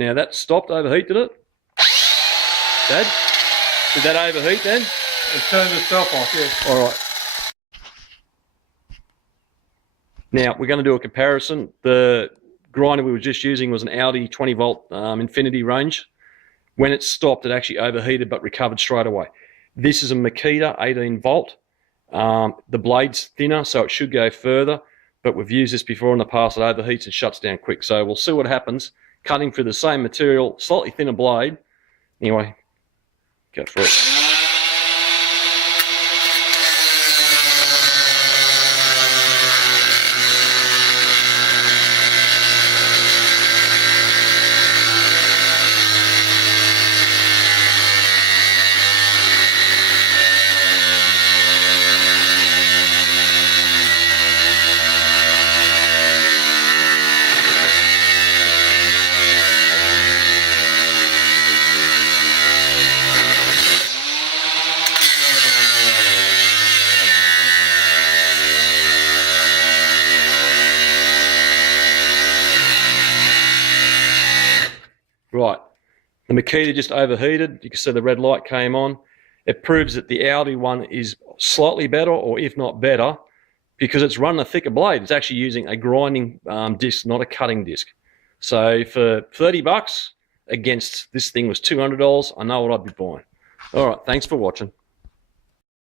Now that stopped overheat, did it? Dad? Did that overheat then? It turned itself off, yes. All right. Now we're going to do a comparison. The grinder we were just using was an Aldi 20 volt Xfinity range. When it stopped, it actually overheated but recovered straight away. This is a Makita 18 volt. The blade's thinner, so it should go further, but we've used this before in the past. It overheats and shuts down quick. So we'll see what happens. Cutting through the same material, slightly thinner blade. Anyway, go for it. Right, the Makita just overheated. You can see the red light came on. It proves that the Aldi one is slightly better, or if not better, because it's running a thicker blade. It's actually using a grinding disc, not a cutting disc. So for 30 bucks against this thing was $200, I know what I'd be buying. All right, thanks for watching.